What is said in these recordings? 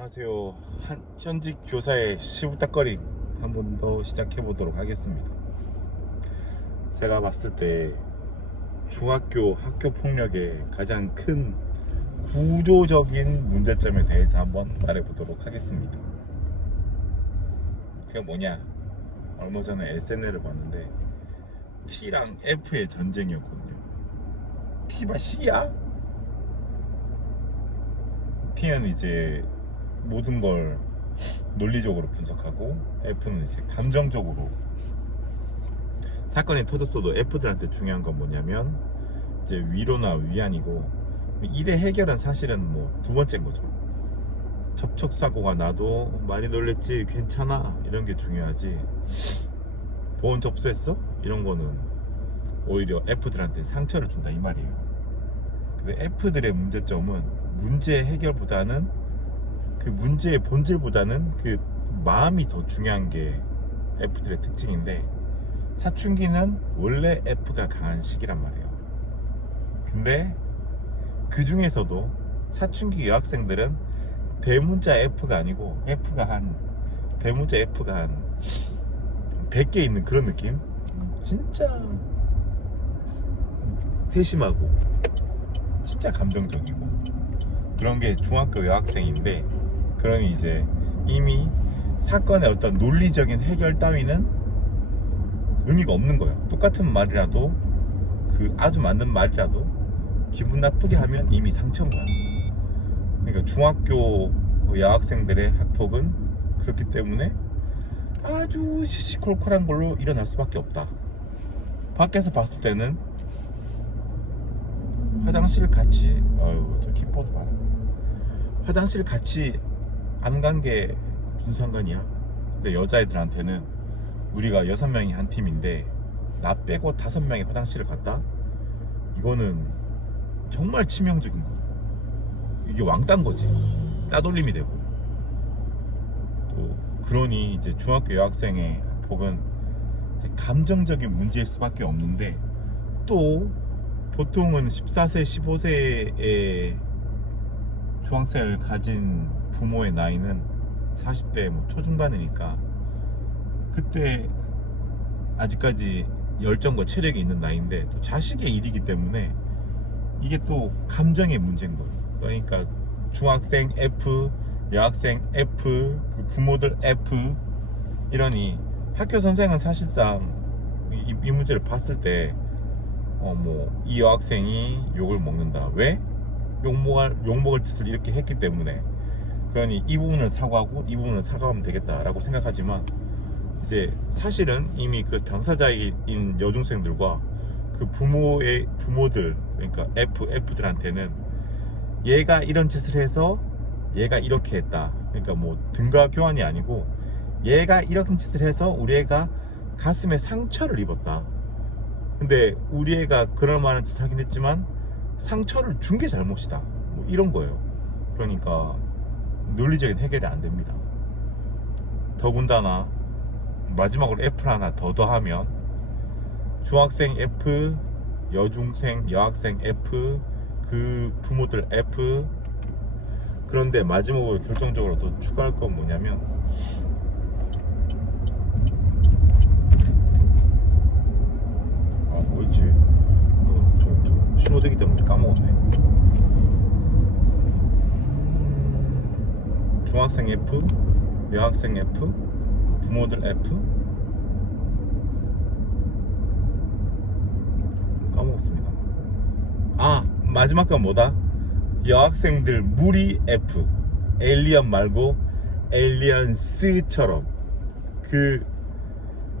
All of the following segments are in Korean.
안녕하세요. 현직 교사의 시부딱거림 한 번 더 시작해 보도록 하겠습니다. 제가 봤을 때 중학교 학교 폭력의 가장 큰 구조적인 문제점에 대해서 한번 말해 보도록 하겠습니다. 그게 뭐냐? 얼마 전에 SNL을 봤는데 T랑 F의 전쟁이었거든요. T가 C야? T는 이제 모든 걸 논리적으로 분석하고 F는 이제 감정적으로. 사건이 터졌어도 F들한테 중요한 건 뭐냐면 이제 위로나 위안이고, 일의 해결은 사실은 뭐 두 번째인 거죠. 접촉 사고가 나도 많이 놀랬지, 괜찮아, 이런 게 중요하지. 보험 접수했어? 이런 거는 오히려 F들한테 상처를 준다 이 말이에요. 근데 F들의 문제점은 문제 해결보다는 그 문제의 본질보다는 그 마음이 더 중요한 게 F들의 특징인데, 사춘기는 원래 F가 강한 시기란 말이에요. 근데 그 중에서도 사춘기 여학생들은 대문자 F가 아니고 대문자 F가 한 100개 있는 그런 느낌? 진짜 세심하고 진짜 감정적이고 그런 게 중학교 여학생인데, 그러니 이제 이미 사건의 어떤 논리적인 해결 따위는 의미가 없는 거예요. 똑같은 말이라도, 그 아주 맞는 말이라도 기분 나쁘게 하면 이미 상처인 거야. 그러니까 중학교 여학생들의 학폭은 그렇기 때문에 아주 시시콜콜한 걸로 일어날 수밖에 없다. 밖에서 봤을 때는 화장실 같이, 저 키보드 봐라. 화장실 같이 안 간 게 무슨 상관이야? 근데 여자애들한테는 우리가 6명이 한 팀인데 나 빼고 5명이 화장실을 갔다? 이거는 정말 치명적인 거야. 이게 왕따인 거지. 따돌림이 되고. 또 그러니 이제 중학교 여학생의 학폭은 감정적인 문제일 수밖에 없는데, 또 보통은 14세, 15세의 중학생을 가진 부모의 나이는 40대 뭐 초중반이니까 그때 아직까지 열정과 체력이 있는 나이인데, 또 자식의 일이기 때문에 이게 또 감정의 문제인 거예요. 그러니까 중학생 F, 여학생 F, 그 부모들 F, 이러니 학교 선생은 사실상 이 문제를 봤을 때 뭐 이 여학생이 욕을 먹는다. 왜? 욕먹을 짓을 이렇게 했기 때문에. 그러니 이 부분을 사과하고 이 부분을 사과하면 되겠다라고 생각하지만, 이제 사실은 이미 그 당사자인 여중생들과 그 부모들, 그러니까 F들한테는 얘가 이런 짓을 해서 얘가 이렇게 했다. 그러니까 뭐 등가 교환이 아니고 얘가 이런 짓을 해서 우리 애가 가슴에 상처를 입었다. 근데 우리 애가 그럴 만한 짓을 하긴 했지만 상처를 준 게 잘못이다. 뭐 이런 거예요. 그러니까 논리적인 해결이 안 됩니다. 더군다나 마지막으로 F를 하나 더 더하면 중학생 F, 여중생, 여학생 F, 그 부모들 F. 그런데 마지막으로 결정적으로 더 추가할 건 뭐냐면, 뭐였지? 저 신호대기 때문에 까먹었네. 중학생 F, 여학생 F, 부모들 F. 까먹었습니다. 마지막 건 뭐다? 여학생들 무리 F. 에일리언 말고 에일리언스처럼 그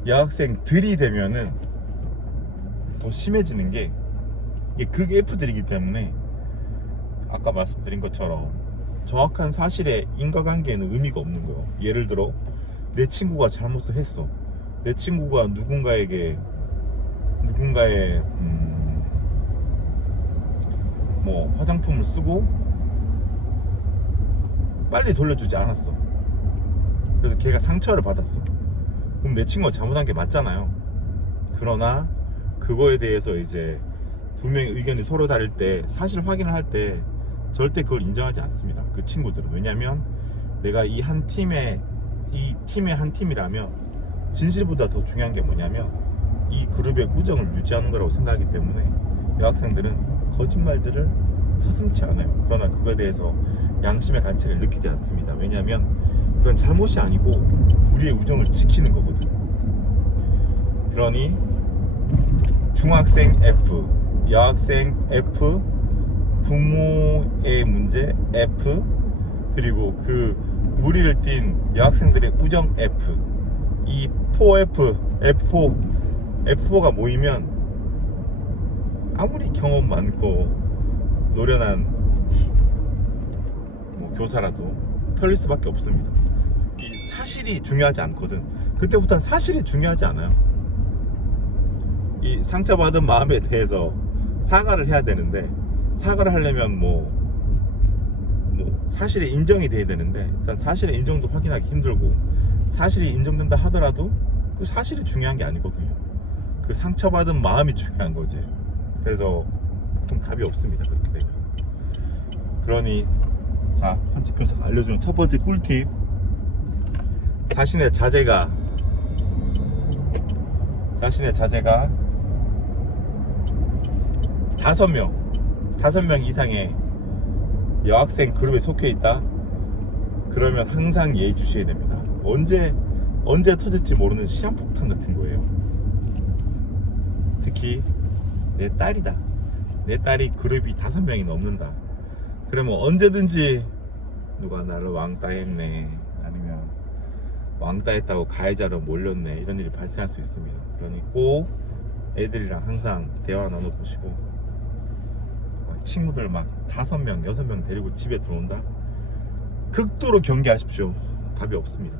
여학생들이 되면은 더 심해지는 게, 이게 극 F들이기 때문에 아까 말씀드린 것처럼 정확한 사실의 인과관계에는 의미가 없는 거예요. 예를 들어 내 친구가 잘못을 했어. 내 친구가 누군가의 뭐 화장품을 쓰고 빨리 돌려주지 않았어. 그래서 걔가 상처를 받았어. 그럼 내 친구가 잘못한 게 맞잖아요. 그러나 그거에 대해서 이제 두 명의 의견이 서로 다를 때, 사실 확인을 할 때 절대 그걸 인정하지 않습니다. 그 친구들은. 왜냐면 내가 이 팀의 한 팀이라면 진실보다 더 중요한 게 뭐냐면 이 그룹의 우정을 유지하는 거라고 생각하기 때문에 여학생들은 거짓말들을 서슴지 않아요. 그러나 그거에 대해서 양심의 가책을 느끼지 않습니다. 왜냐하면 그건 잘못이 아니고 우리의 우정을 지키는 거거든. 그러니 중학생 F, 여학생 F, 부모의 문제 F, 그리고 그 무리를 띈 여학생들의 우정 F, 이 4F, F4가 모이면 아무리 경험 많고 노련한 교사라도 털릴 수밖에 없습니다. 이 사실이 중요하지 않거든. 그때부터는 사실이 중요하지 않아요. 이 상처받은 마음에 대해서 사과를 해야 되는데, 사과를 하려면 뭐 사실이 인정이 돼야 되는데, 일단 사실의 인정도 확인하기 힘들고, 사실이 인정된다 하더라도 그 사실이 중요한 게 아니거든요. 그 상처받은 마음이 중요한 거지. 그래서 보통 답이 없습니다, 그렇게 되면. 그러니 자, 현직 교사가 알려주는 첫 번째 꿀팁, 자신의 자제가 5명 이상의 여학생 그룹에 속해 있다? 그러면 항상 예의 주셔야 됩니다. 언제 터질지 모르는 시한폭탄 같은 거예요. 특히 내 딸이다. 내 딸이 그룹이 5명이 넘는다. 그러면 언제든지 누가 나를 왕따했네, 아니면 왕따했다고 가해자로 몰렸네, 이런 일이 발생할 수 있습니다. 그러니 꼭 애들이랑 항상 대화 나눠보시고, 친구들 막 5명, 6명 데리고 집에 들어온다? 극도로 경계하십시오. 답이 없습니다.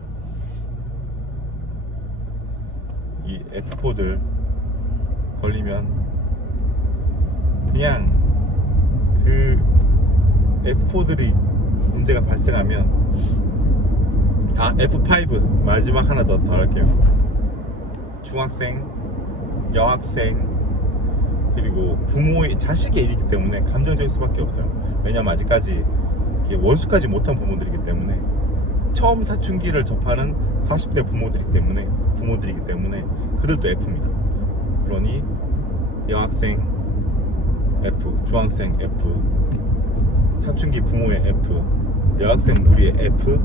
이 F4들 걸리면 그냥 그 F4들이 문제가 발생하면, F5 마지막 하나 더 할게요. 중학생, 여학생, 그리고 부모의 자식의 일이기 때문에 감정적일 수밖에 없어요. 왜냐면 아직까지 원숙하지 못한 부모들이기 때문에, 처음 사춘기를 접하는 40대 부모들이기 때문에 그들도 F입니다. 그러니 여학생 F, 중학생 F, 사춘기 부모의 F, 여학생 무리의 F.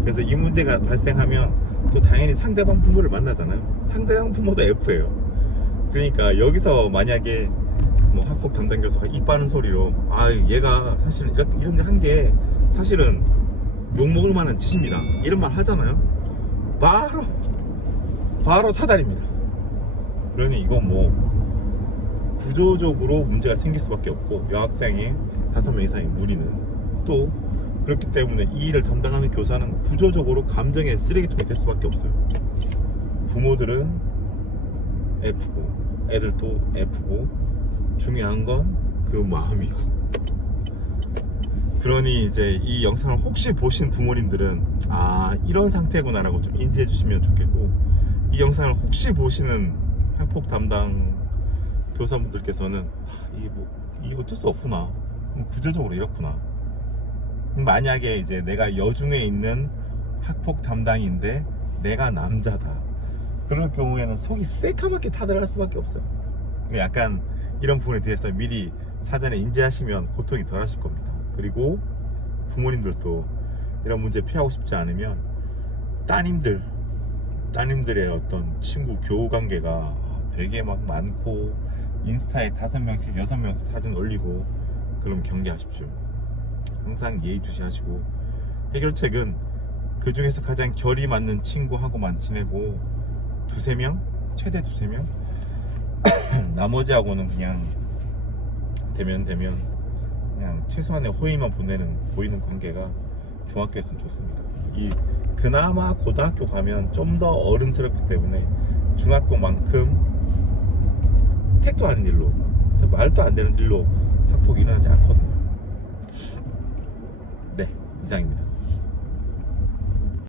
그래서 이 문제가 발생하면 또 당연히 상대방 부모를 만나잖아요. 상대방 부모도 F예요. 그러니까 여기서 만약에 뭐 학폭 담당 교사가 입 바른 소리로 얘가 사실은 이런 데 한 게 사실은 욕먹을 만한 짓입니다, 이런 말 하잖아요. 바로 사달입니다. 그러니 이건 뭐 구조적으로 문제가 생길 수밖에 없고, 여학생의 5명 이상의 무리는 또 그렇기 때문에 이 일을 담당하는 교사는 구조적으로 감정의 쓰레기통이 될 수밖에 없어요. 부모들은 F고 애들도 F고, 중요한 건 그 마음이고. 그러니 이제 이 영상을 혹시 보신 부모님들은 이런 상태구나 라고 좀 인지해 주시면 좋겠고, 이 영상을 혹시 보시는 학폭 담당 교사분들께서는 이게 어쩔 수 없구나, 구조적으로 이렇구나. 만약에 이제 내가 여중에 있는 학폭 담당인데 내가 남자다, 그럴 경우에는 속이 새카맣게 타들어갈 수밖에 없어요. 약간 이런 부분에 대해서 미리 사전에 인지하시면 고통이 덜 하실 겁니다. 그리고 부모님들도 이런 문제 피하고 싶지 않으면 따님들의 어떤 친구 교우 관계가 되게 막 많고 인스타에 5명씩 6명씩 사진 올리고, 그럼 경계하십시오. 항상 예의주시하시고, 해결책은 그 중에서 가장 결이 맞는 친구하고만 지내고, 2-3명? 최대 2-3명? 나머지하고는 그냥 되면 그냥 최소한의 호의만 보이는 관계가 중학교에서는 좋습니다. 그나마 고등학교 가면 좀 더 어른스럽기 때문에 중학교만큼 택도 아닌 일로, 말도 안 되는 일로 학폭이 일어나지 않거든요. 네, 이상입니다.